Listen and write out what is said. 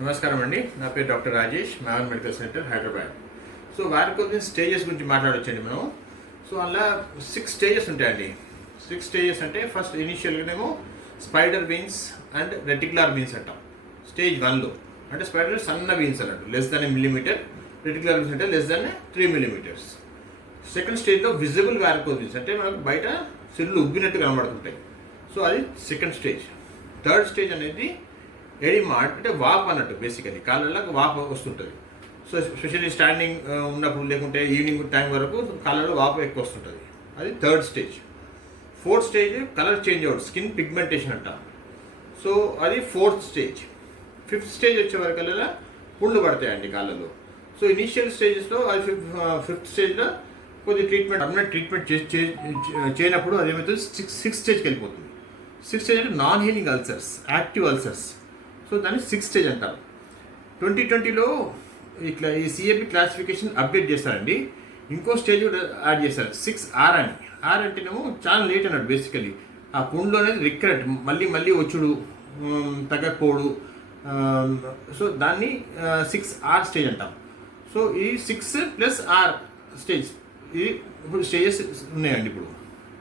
నమస్కారం అండి. నా పేరు డాక్టర్ రాజేష్, మ్యావన్ medical centre, Hyderabad. So varicose stages గురించి మాట్లాడొచ్చండి మనం. సో అలా 6 స్టేజెస్ ఉంటాయండి. 6 స్టేజెస్ అంటే ఫస్ట్ ఇనిషియల్గానేమో spider veins and reticular veins అంటాం. స్టేజ్ 1లో అంటే స్పైడర్ సన్న వీన్స్ అన్నట్టు, less than millimetre. Reticular veins అంటే లెస్ దాన్ 3 మిల్లీమీటర్స్. సెకండ్ స్టేజ్లో విజిబుల్ వారికోస్ వీన్స్ అంటే మనకు బయట సిల్లు ఉబ్బినట్టు కనబడుతుంటాయి. సో అది సెకండ్ స్టేజ్. థర్డ్ స్టేజ్ అనేది ఎడిమా అంటే వాప్ అన్నట్టు, బేసికలీ కాళ్ళలో వాప్ వస్తుంటుంది. సో ఎస్పెషల్లీ స్టాండింగ్ ఉన్నప్పుడు లేకుంటే ఈవినింగ్ టైం వరకు కాళ్ళలో వాపు ఎక్కువ వస్తుంటుంది. అది third stage. Fourth stage colour change out, skin pigmentation అంట. సో అది ఫోర్త్ స్టేజ్. ఫిఫ్త్ స్టేజ్ వచ్చే వరకల్లా పుండ్లు పడతాయండి కాళ్ళలో. సో ఇనీషియల్ స్టేజెస్లో అది ఫిఫ్త్ స్టేజ్లో కొద్ది ట్రీట్మెంట్ పర్మనెంట్ ట్రీట్మెంట్ చేయనప్పుడు అదేమవుతుంది సిక్స్త్ స్టేజ్కి వెళ్ళిపోతుంది. సిక్స్త్ స్టేజ్ అంటే non healing ulcers, active ulcers. So దాన్ని సిక్స్త్ స్టేజ్ అంటారు. 2020లో ఇట్లా ఈ సిఏపి క్లాసిఫికేషన్ అప్డేట్ చేస్తారండి. ఇంకో స్టేజ్ కూడా యాడ్ చేస్తారు, 6R అని. ఆర్ అంటేనేమో చాలా లేట్ అన్నాడు. బేసికలీ ఆ పుండ్లో అనేది రికరెంట్ మళ్ళీ వచ్చుడు, తగ్గకపోడు. సో దాన్ని 6R స్టేజ్ అంటాం. సో ఈ 6+R స్టేజ్, ఇది ఇప్పుడు స్టేజెస్ ఉన్నాయండి ఇప్పుడు.